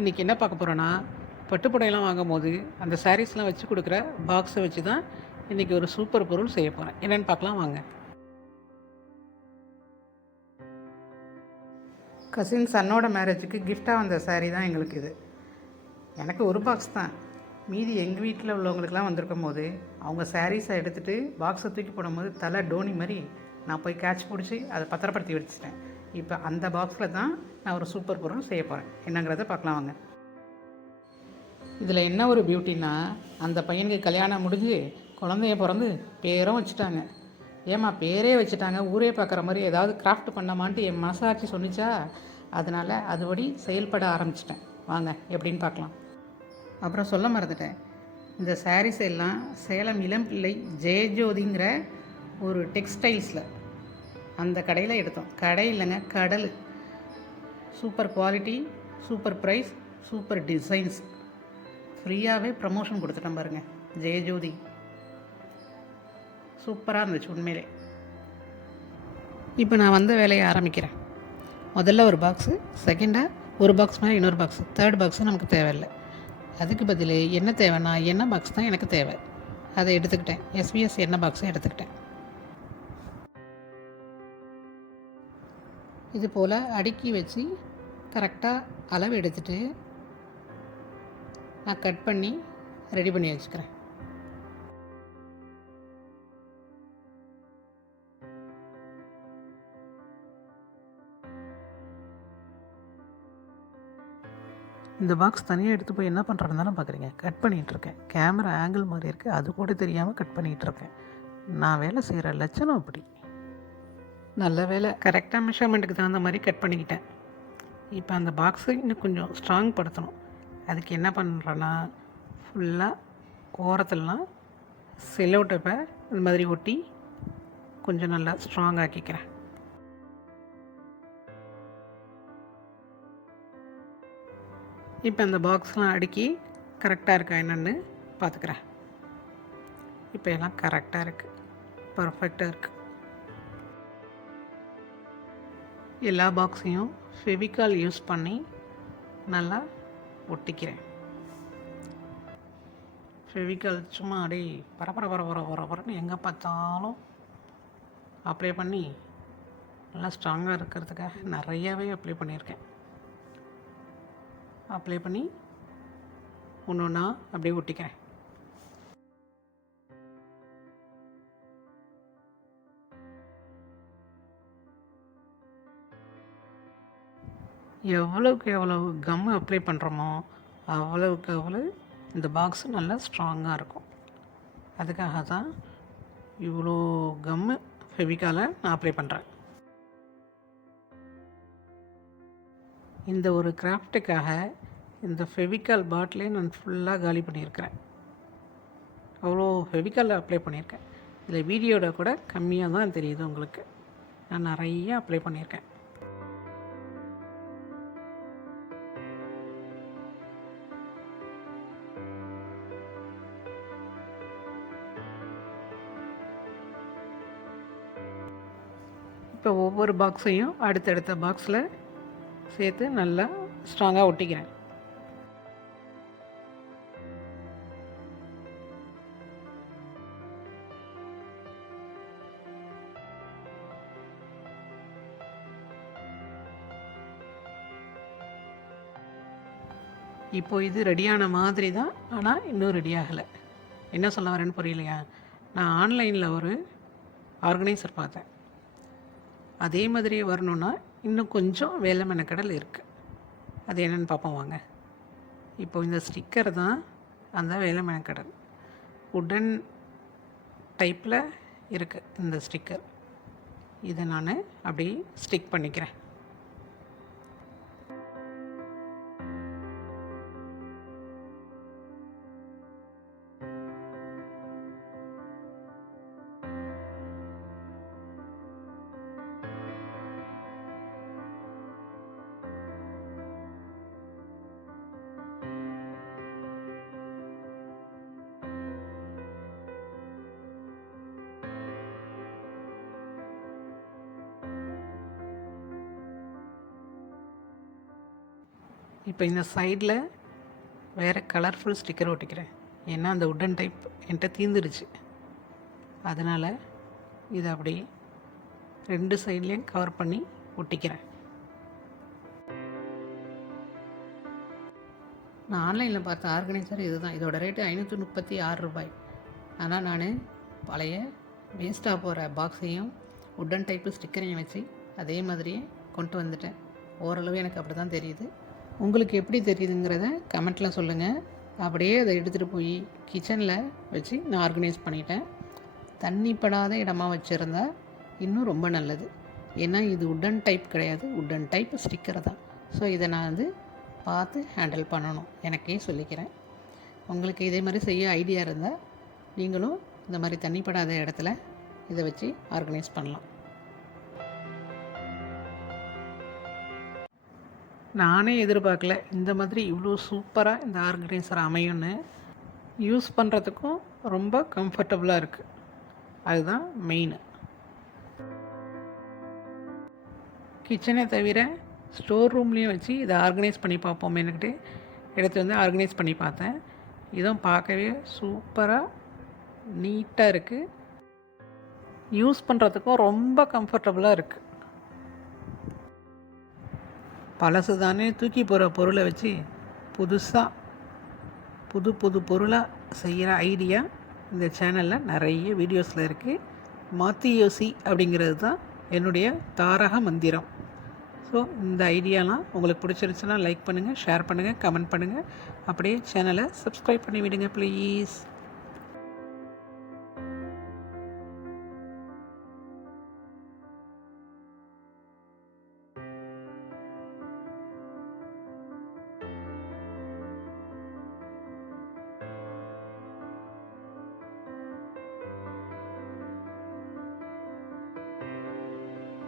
இன்றைக்கி என்ன பார்க்க போகிறோன்னா, பட்டு புடவைலாம் வாங்கும்போது அந்த சாரீஸ்லாம் வச்சு கொடுக்குற பாக்ஸை வச்சு தான் இன்றைக்கி ஒரு சூப்பர் பொருள் செய்ய போகிறேன். என்னென்னு பார்க்கலாம் வாங்க. கசின் சன்னோட மேரேஜுக்கு கிஃப்டாக வந்த சாரீ தான் எங்களுக்கு இது. எனக்கு ஒரு பாக்ஸ் தான். மீதி எங்கள் வீட்டில் உள்ளவங்களுக்குலாம் வந்திருக்கும் போது அவங்க சாரீஸை எடுத்துகிட்டு பாக்ஸை தூக்கி போடும்போது தலை டோனி மாதிரி நான் போய் கேட்ச் பிடிச்சி அதை பத்திரப்படுத்தி வச்சுட்டேன். இப்போ அந்த பாக்ஸில் தான் நான் ஒரு சூப்பர் பொருள் செய்ய போகிறேன். என்னங்கிறத பார்க்கலாம் வாங்க. இதில் என்ன ஒரு பியூட்டின்னா, அந்த பையனுக்கு கல்யாணம் முடிஞ்சு குழந்தைய பிறந்து பேரும் வச்சுட்டாங்க. ஏம்மா பேரே வச்சுட்டாங்க, ஊரே பார்க்குற மாதிரி ஏதாவது கிராஃப்ட் பண்ணமான்ட்டு என் மனசாட்சி சொன்னிச்சா, அதனால் அதுபடி செயல்பட ஆரம்பிச்சிட்டேன். வாங்க எப்படின்னு பார்க்கலாம். அப்புறம் சொல்ல மறந்துட்டேன், இந்த சாரீஸ் எல்லாம் சேலம் இளம்பிள்ளை ஜெயஜோதிங்கிற ஒரு டெக்ஸ்டைல்ஸில் அந்த கடையில் எடுத்தோம். கடை இல்லைங்க, கடல். Super quality, super price, super designs. ஃப்ரீயாகவே ப்ரமோஷன் கொடுத்துட்டேன் பாருங்கள். ஜெயஜோதி சூப்பராக இருந்துச்சு உண்மையிலே. இப்போ நான் வந்த வேலையை ஆரம்பிக்கிறேன். முதல்ல ஒரு பாக்ஸு, செகண்டாக ஒரு பாக்ஸ் மேலே இன்னொரு பாக்ஸு, தேர்ட் பாக்ஸு நமக்கு தேவையில்லை. அதுக்கு பதில் என்ன தேவைன்னா எண்ணெய் பாக்ஸ் தான் எனக்கு தேவை. அதை எடுத்துக்கிட்டேன். எஸ்விஎஸ் எண்ணெய் பாக்ஸை எடுத்துக்கிட்டேன். இது போல் அடுக்கி வச்சு கரெக்டாக அளவு எடுத்துகிட்டு நான் கட் பண்ணி ரெடி பண்ணி வச்சுக்கிறேன். இந்த பாக்ஸ் தனியாக எடுத்து போய் என்ன பண்ணுறதுனாலும் பார்க்குறீங்க, கட் பண்ணிகிட்ருக்கேன். கேமரா ஆங்கிள் மாதிரி இருக்குது, அது கூட தெரியாமல் கட் பண்ணிகிட்ருக்கேன். நான் வேலை செய்கிற லட்சணம் அப்படி. நல்ல வேலை, கரெக்டாக மெஷர்மெண்ட்டுக்கு தகுந்த மாதிரி கட் பண்ணிக்கிட்டேன். இப்போ அந்த பாக்ஸை இன்னும் கொஞ்சம் ஸ்ட்ராங் படுத்தணும். அதுக்கு என்ன பண்ணுறேன்னா, ஃபுல்லாக ஓரத்துலலாம் செல்லோ டேப்பை இது மாதிரி ஒட்டி கொஞ்சம் நல்லா ஸ்ட்ராங் ஆக்கிக்கிறேன். இப்போ அந்த பாக்ஸ்லாம் அடுக்கி கரெக்டாக இருக்கா என்னென்னு பார்த்துக்கிறேன். இப்போ எல்லாம் கரெக்டாக இருக்குது, பர்ஃபெக்டாக இருக்குது. எல்லா பாக்ஸையும் ஃபெவிகால் யூஸ் பண்ணி நல்லா ஒட்டிக்கிறேன். ஃபெவிகால் சும்மா அப்படியே பரபரன்னு எங்கே பார்த்தாலும் அப்ளை பண்ணி நல்லா ஸ்ட்ராங்காக இருக்கிறதுக்காக நிறையாவே அப்ளை பண்ணியிருக்கேன். அப்ளை பண்ணி ஒன்று ஒன்றா அப்படியே ஒட்டிக்கிறேன். எவ்வளோக்கு எவ்வளவு கம்மு அப்ளை பண்ணுறோமோ அவ்வளவுக்கு அவ்வளோ இந்த பாக்ஸு நல்லா ஸ்ட்ராங்காக இருக்கும். அதுக்காக தான் இவ்வளோ கம்மு ஃபெவிகாலை நான் அப்ளை பண்ணுறேன். இந்த ஒரு கிராஃப்ட்டுக்காக இந்த ஃபெவிகால் பாட்டிலே நான் ஃபுல்லாக காலி பண்ணியிருக்கிறேன். அவ்வளோ ஃபெவிகால் அப்ளை பண்ணியிருக்கேன். இதில் வீடியோட கூட கம்மியாக தான் தெரியுது உங்களுக்கு. நான் நிறைய அப்ளை பண்ணியிருக்கேன். இப்போ ஒவ்வொரு பாக்ஸையும் அடுத்தடுத்த பாக்ஸில் சேர்த்து நல்லா ஸ்ட்ராங்காக ஒட்டிக்கிறேன். இப்போது இது ரெடியான மாதிரி தான், ஆனால் இன்னும் ரெடி ஆகலை. என்ன சொல்ல வரேன்னு புரியலையா? நான் ஆன்லைனில் ஒரு ஆர்கனைசர் பார்த்தேன். அதே மாதிரி வரணுன்னா இன்னும் கொஞ்சம் வேலை மெனக்கடல் இருக்குது. அது என்னென்னு பார்ப்போம் வாங்க. இப்போ இந்த ஸ்டிக்கர் தான் அந்த வேலை மெனக்கடல். உடன் டைப்பில் இருக்குது இந்த ஸ்டிக்கர். இதை நான் அப்படியே ஸ்டிக் பண்ணிக்கிறேன். இப்போ இந்த சைடில் வேறு கலர்ஃபுல் ஸ்டிக்கர் ஒட்டிக்கிறேன். ஏன்னா அந்த உட்டன் டைப் என்கிட்ட தீர்ந்துடுச்சு. அதனால் இதை அப்படியே 2 சைட்லேயும் கவர் பண்ணி ஒட்டிக்கிறேன். நான் ஆன்லைனில் பார்த்த ஆர்கனைசர் இது தான். இதோட ரேட்டு 536 ரூபாய். ஆனால் நான் பழைய வேஸ்ட்டாக போகிற பாக்ஸையும் உட்டன் டைப்பு ஸ்டிக்கரையும் வச்சு அதே மாதிரியே கொண்டு வந்துட்டேன். ஓரளவு எனக்கு அப்படி தான் தெரியுது. உங்களுக்கு எப்படி தெரியுதுங்கிறத கமெண்ட்டில் சொல்லுங்கள். அப்படியே அதை எடுத்துகிட்டு போய் கிச்சனில் வச்சு நான் ஆர்கனைஸ் பண்ணிட்டேன். தண்ணி படாத இடமா வச்சுருந்தா இன்னும் ரொம்ப நல்லது. ஏன்னா இது உட்டன் டைப் கிடையாது, உட்டன் டைப் ஸ்டிக்கர் தான். ஸோ இதை நான் பார்த்து ஹேண்டில் பண்ணணும், எனக்கே சொல்லிக்கிறேன். உங்களுக்கு இதே மாதிரி செய்ய ஐடியா இருந்தால் நீங்களும் இந்த மாதிரி தண்ணி படாத இடத்துல இதை வச்சு ஆர்கனைஸ் பண்ணலாம். நானே எதிர்பார்க்கல இந்த மாதிரி இவ்வளோ சூப்பராக இந்த ஆர்கனைசர் அமையும்னு. யூஸ் பண்ணுறதுக்கும் ரொம்ப கம்ஃபர்டபுளாக இருக்குது. அதுதான் மெயின். கிச்சனை தவிர ஸ்டோர் ரூம்லேயும் வச்சு இதை ஆர்கனைஸ் பண்ணி பார்ப்போம் எனக்கிட்டு எடுத்து ஆர்கனைஸ் பண்ணி பார்த்தேன். இதுவும் பார்க்கவே சூப்பராக நீட்டாக இருக்குது. யூஸ் பண்ணுறதுக்கும் ரொம்ப கம்ஃபர்டபுளாக இருக்குது. பழசு தானே தூக்கி போகிற பொருளை வச்சு புதுசாக புது பொருளாக செய்கிற ஐடியா இந்த சேனலில் நிறைய வீடியோஸில் இருக்குது. மாற்றி யோசி அப்படிங்கிறது தான் என்னுடைய தாரக மந்திரம். ஸோ இந்த ஐடியாலாம் உங்களுக்கு பிடிச்சிருச்சுன்னா லைக் பண்ணுங்கள், ஷேர் பண்ணுங்கள், கமெண்ட் பண்ணுங்கள். அப்படியே சேனலை சப்ஸ்கிரைப் பண்ணி விடுங்க ப்ளீஸ்.